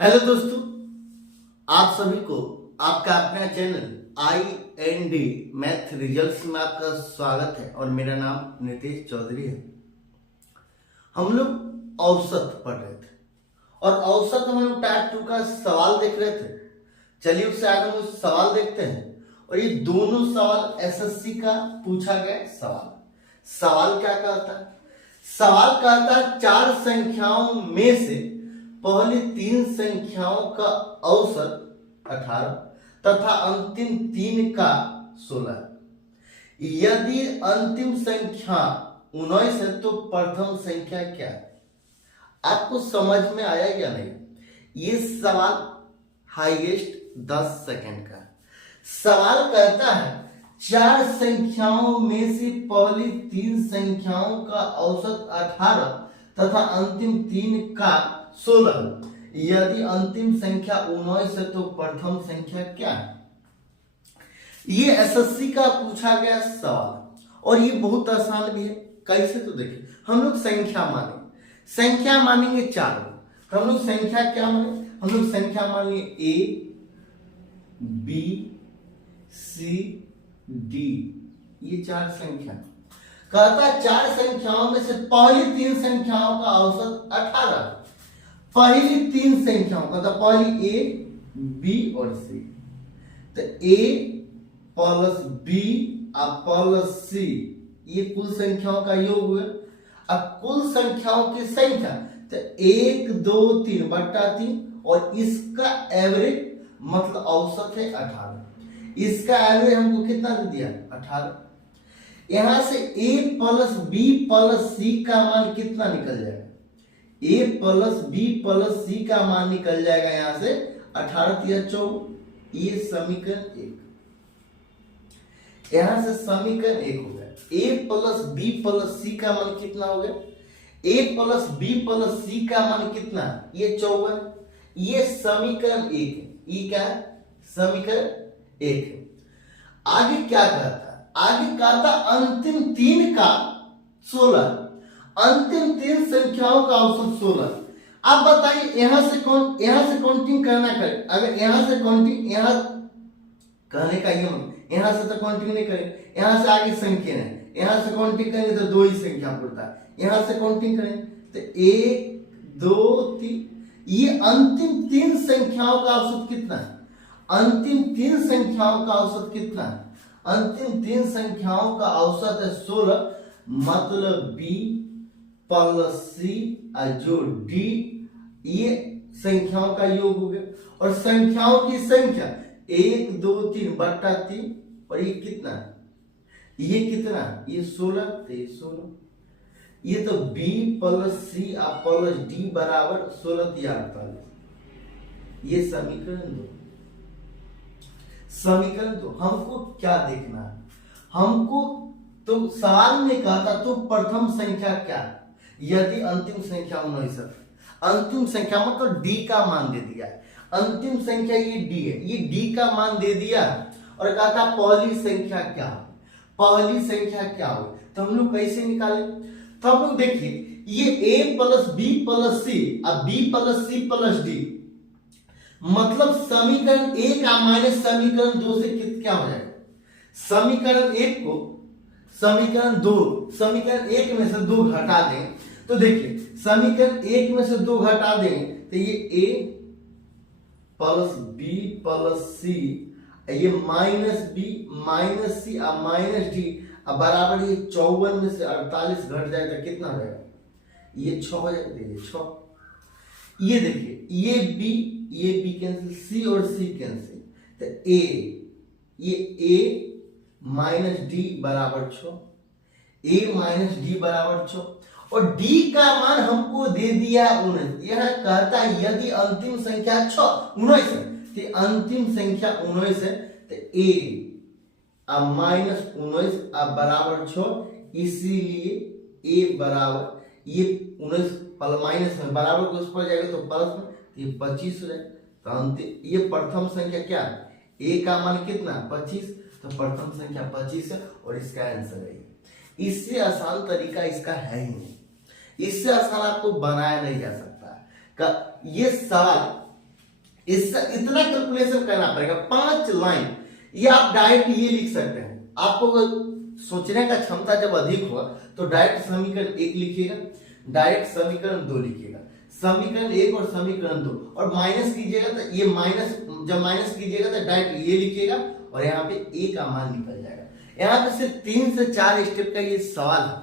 Hello दोस्तों, आप सभी को आपका अपना चैनल IND मैथ रिजल्ट्स में आपका स्वागत है और मेरा नाम नितेश चौधरी है। हम लोग औसत पढ़ रहे थे और औसत में हम लोग टाइप 2 का सवाल देख रहे थे। चलिए उससे आगे हम सवाल देखते हैं और ये दोनों सवाल SSC का पूछा गया सवाल क्या कहता है? सवाल कहता है चार संख्याओं में से पहली तीन संख्याओं का औसत 18 तथा अंतिम तीन का 16। यदि अंतिम संख्या 19 है तो प्रथम संख्या क्या है? आपको समझ में आया या नहीं? ये सवाल हाईएस्ट 10 सेकंड का सवाल कहता है चार संख्याओं में से पहली तीन संख्याओं का औसत 18 तथा अंतिम तीन का 16। यदि अंतिम संख्या 19 है तो प्रथम संख्या क्या है? ये SSC का पूछा गया सवाल और ये बहुत आसान भी है। कैसे? तो देखिए, हम लोग संख्या मानेंगे चार। हम लोग संख्या क्या माने? हम लोग संख्या मानेंगे A B C D, ये चार संख्या। कहता है चार संख्याओं में से पहली तीन संख्याओं का औसत 18। पहली तीन संख्याओं का तो पहली A B और C, तो A plus B plus C, ये कुल संख्याओं का योग हुआ। अब कुल संख्याओं की संख्या तो 1 2 3 बट्टा 3 और इसका एवरेज मतलब औसत है 18। इसका एवरेज हमको कितना दे दिया? 18। यहां से A plus B plus C का मान कितना निकल जाएगा? A plus B plus C का मान निकल जाएगा यहां से 18 3 24। ये समीकरण 1। यहां से समीकरण 1 हो गया। A plus B plus C का मान कितना हो गया? A plus B plus C का मान कितना? ये 54। ये समीकरण 1 है। ये क्या है? समीकरण 1 है। आगे क्या कहता है? आगे कहता अंतिम तीन का 16। अंतिम तीन संख्याओं का औसत 16। आप बताइए यहां से काउंटिंग करना करें। अगर यहां से काउंटिंग, यहां कहने का ये यहां से तो काउंटिंग नहीं करें, यहां से आगे संख्या है, यहां से काउंटिंग करेंगे तो दो ही संख्या पड़ता है। यहां से काउंटिंग करें तो 1 2 3। ये अंतिम तीन संख्याओं का औसत कितना है? अंतिम तीन संख्याओं का औसत कितना है? अंतिम तीन संख्याओं का औसत है 16। मतलब B प्लस C जो D, ये संख्याओं का योग हो गया। और संख्याओं की संख्या 1 2 3 बट्टा 3 और ये कितना? ये कितना? ये 16। तो ये 16। ये तो B plus C plus D बराबर 16 3 48। ये समीकरण 2। समीकरण 2 हमको क्या देखना है? हमको तो सवाल में कहा था तो प्रथम संख्या क्या है? यदि अंतिम संख्या 19 है, अंतिम संख्या मतलब D का मान दे दिया है। अंतिम संख्या ये D है, ये D का मान दे दिया और कहा था पहली संख्या क्या है? पहली संख्या क्या हो? तो हम लोग कैसे निकाले? तो हम लोग देखिए, ये A plus B plus C अब B plus C plus D, मतलब समीकरण 1 का माइनस समीकरण 2 से क्या हो जाएगा? समीकरण 1 को समीकरण 1 में से 2 घटा दें तो देखिए, समीकरण 1 में से 2 घटा देंगे तो ये A plus B plus C, ये माइनस B माइनस C और माइनस D बराबर ये 54 में से 48 घट जाए तो कितना हो जाएगा? ये 6 हो जाएगा। देखिए 6। ये देखिए, ये B कैंसिल, C और C कैंसिल, तो ये A माइनस D बराबर 6। A माइनस D बराबर 6 और D का मान हमको दे दिया 19। यह कहता है यदि अंतिम संख्या 19 है तो अंतिम संख्या 19 है तो A अब माइनस 19 अब बराबर 6, इसीलिए A बराबर ये 19 माइनस में बराबर को उस पर जाएगा तो प्लस में, ये 25 हो जाएगा। तो अंतिम ये प्रथम संख्या क्या है? A का मान कितना? 25। तो प्रथम संख्या 25 है और इसका आंसर है। इससे आसान तरीका इसका है ही नहीं, इससे आसान आपको बनाया नहीं जा सकता। ये सवाल इस इतना कैलकुलेशन करना पड़ेगा 5 लाइन। ये आप डायरेक्ट ये लिख सकते हैं। आपको सोचने का क्षमता जब अधिक होगा तो डायरेक्ट समीकरण 1 लिखिएगा, डायरेक्ट समीकरण 2 लिखिएगा, समीकरण 1 और समीकरण 2, और माइनस कीजिएगा तो ये माइनस, जब माइनस कीजिएगा तो डायरेक्ट ये लिखिएगा और यहाँ पे ए का मान निकल जाएगा। यहाँ पे सिर्फ 3 से 4 स्टेप का ये सवाल है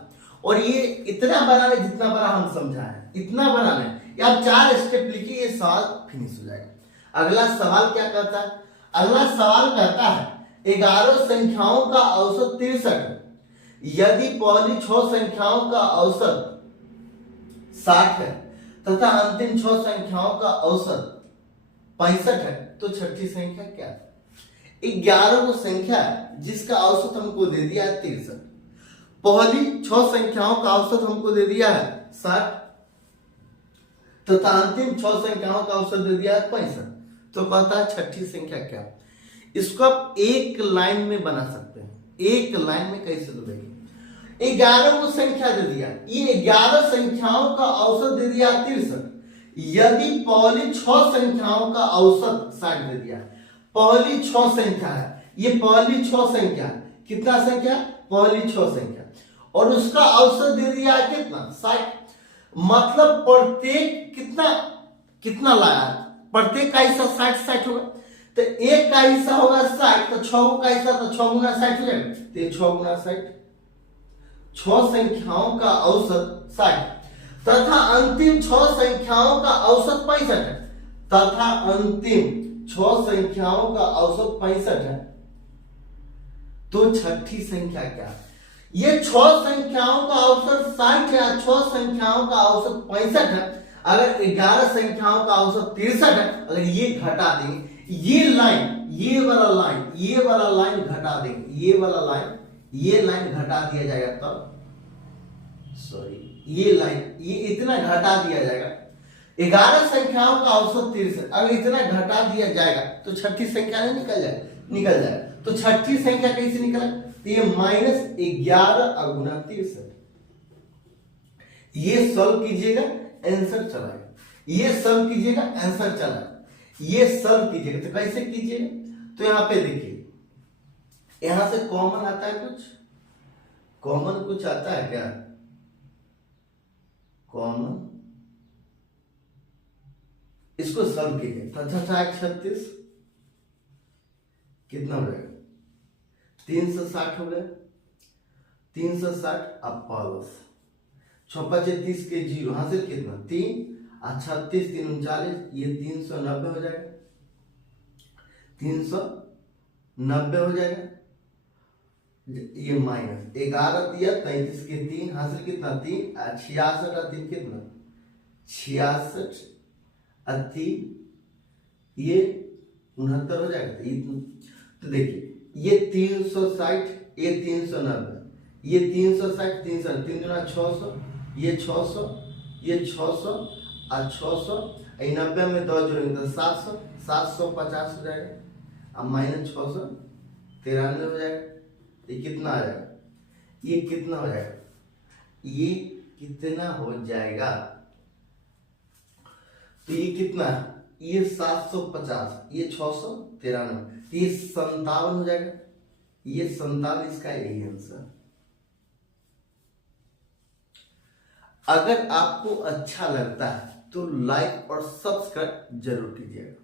और ये इतना बनाना है जितना बड़ा हम समझा है, इतना बनाना है। आप 4 स्टेप लिखिए, ये सवाल फिनिश हो जाएगा। अगला सवाल क्या कहता है? अगला सवाल कहता है 11 संख्याओं का औसत 63 यदि पहली 6 संख्याओं का औसत 60 है तथा अंतिम 6 संख्याओं का औसत 65 है तो छठी संख्या क्या है? 11 वो संख्या है जिसका औसत हमको दे दिया है 63, पहली 6 संख्याओं का औसत हमको दे दिया है 60 तथा अंतिम 6 संख्याओं का औसत दे दिया है 65, तो कहता है छठी संख्या क्या? इसको आप एक लाइन में बना सकते हैं। एक लाइन में कैसे दे? 11 को संख्या दे दिया, ये 11 संख्याओं का औसत दे दिया 63 यदि पहली 6 संख्याओं का औसत 60 दे दिया। पहली 6 संख्या है, ये पहली 6 संख्या, कितना संख्या? पहली 6 संख्या, और उसका औसत दे दिया है कितना? 60। मतलब प्रत्येक कितना कितना लाया? प्रत्येक का हिस्सा 60 होगा, तो एक का हिस्सा होगा 60, तो 6 का हिस्सा तो 6 गुना 60 हो जाएगा, तो ये 6 गुना 60, 6 संख्याओं का औसत 60 तथा अंतिम 6 संख्याओं का औसत 65 है, तथा अंतिम 6 संख्याओं का औसत 65 है, तो छठी संख्या क्या? ये 6 संख्याओं का औसत 60 है, 6 संख्याओं का औसत 65 है। अगर 11 संख्याओं का औसत 63 है, अगर ये घटा देंगे, ये लाइन, ये वाला लाइन, ये वाला लाइन घटा देंगे, ये वाला लाइन, ये लाइन घटा दिया जाएगा, तब सॉरी ये लाइन, ये इतना घटा दिया जाएगा। 11 संख्याओं का औसत 63, अगर इतना घटा दिया जाएगा तो छठी संख्या नहीं निकल जाएगा। तो छठी संख्या कैसे निकला? तो ये -11 गुना 63, ये सॉल्व कीजिएगा, आंसर चलाएगा। ये सॉल्व कीजिएगा, आंसर चलाएगा। ये सॉल्व कीजिएगा तो कैसे कीजिएगा? तो यहां पे देखिए, यहां से कॉमन आता है, कुछ कॉमन कुछ आता है क्या? कॉमन, इसको सॉल्व कीजिए, 36 कितना हो जाएगा? 360 हो गया, 360 अब प्लस 6 5 30 के 0 हासिल कितना? 3 और 36 3 39, ये 390 हो जाएगा, 390 हो जाएगा। ये माइनस 11 दिया 33 के 3 हासिल कितना? 3 और 66 और 3 कितना? 66 और 3 ये 69 हो जाएगा। तो देखिए ये 360, ये 390, ये 360 300 3 गुना 600, ये 600, ये 600 और 600, 90 में 2 जोड़ेंगे तो 700, 750 हो जाएगा। अब माइनस 600 93 हो जाएगा। ये कितना आ जाएगा? ये कितना हो जाएगा? ये कितना हो जाएगा? तो ये कितना है? ये 750, ये 693, ये 57 हो जाएगा। ये 47 का यही आंसर। अगर आपको अच्छा लगता है तो लाइक और सब्सक्राइब जरूर कीजिएगा।